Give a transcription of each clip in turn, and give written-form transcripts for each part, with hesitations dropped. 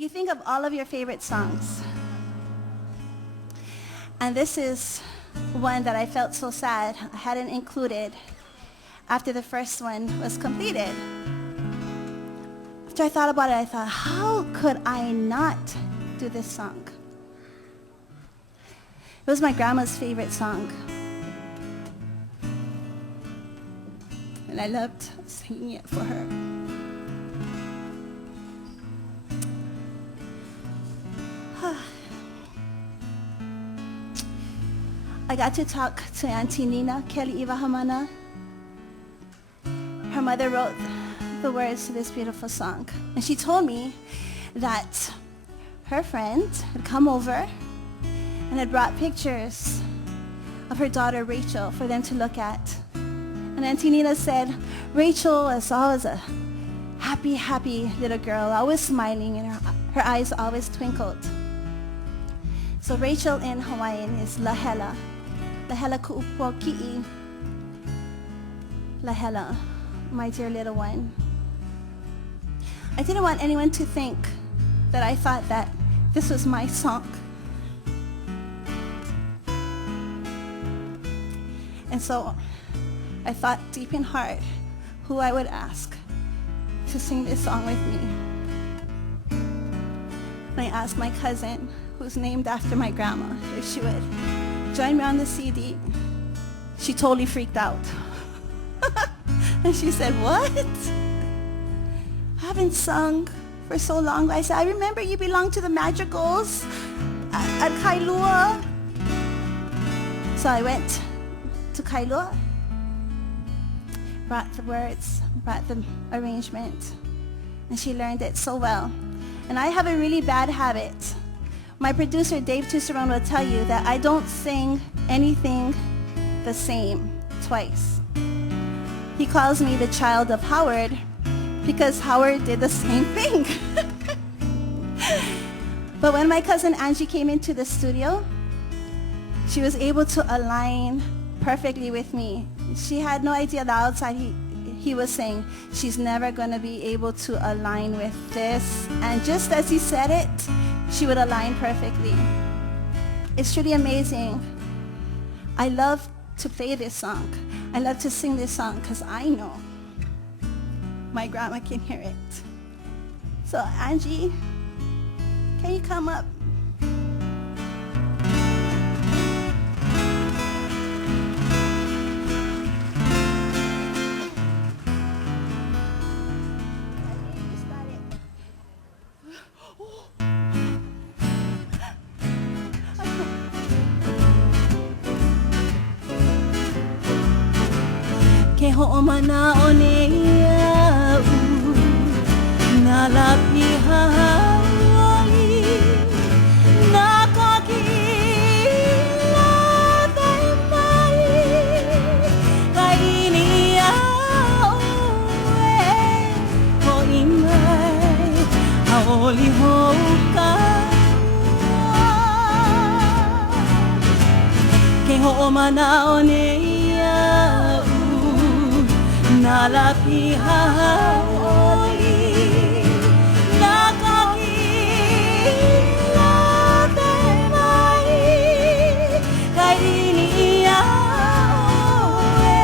You think of all of your favorite songs. And this is one that I felt so sad I hadn't included after the first one was completed. After I thought about it, I thought, how could I not do this song? It was my grandma's favorite song. And I loved singing it for her. I got to talk to Auntie Nina Kelly Iwahamana. Her mother wrote the words to this beautiful song. And she told me that her friend had come over and had brought pictures of her daughter Rachel for them to look at. And Auntie Nina said, Rachel is always a happy, happy little girl, always smiling, and her eyes always twinkled. So Rachel in Hawaiian is Lahela. Lahela ku'u Poki'i. Lahela, my dear little one. I didn't want anyone to think that I thought that this was my song. And so I thought deep in heart who I would ask to sing this song with me. And I asked my cousin, who's named after my grandma, if she would join me on the CD. She totally freaked out. And she said, what? I haven't sung for so long. I said, I remember you belonged to the Madrigals at Kailua. So I went to Kailua, brought the words, brought the arrangement, and she learned it so well. And I have a really bad habit. My producer, Dave Tusserone, will tell you that I don't sing anything the same twice. He calls me the child of Howard because Howard did the same thing. But when my cousin Angie came into the studio, she was able to align perfectly with me. She had no idea the outside he was saying, she's never going to be able to align with this. And just as he said it, she would align perfectly. It's truly amazing. I love to play this song. I love to sing this song because I know my grandma can hear it. So Angie, can you come up? Ke ho'omana o neau na lapi hahaoli na kakila tai mai kaini au e ho imai haoli hoka ke ho'omana o neau Nalapi hahaoli nakakila tai mai kaini au e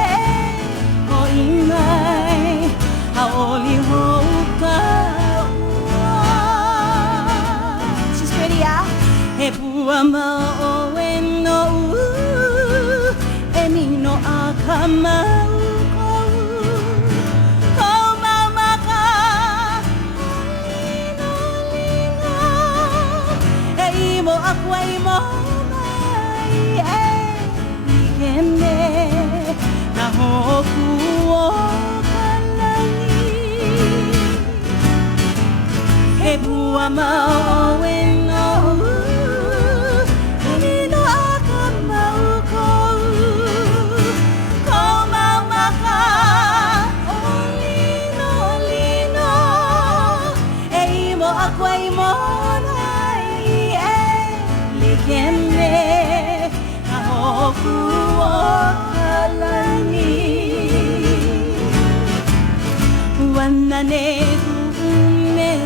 ho imai haoli hoka. She's pretty, yeah? He pua mau o e no e mino a Kamauu. Akwai mo mai e ikene na hoku o kalani he bua mau e no nino a Kamauu kou kou mau maka o lino e imo akwai mo Kende na hoku o kalani Wana ne kumele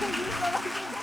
Thank you so much.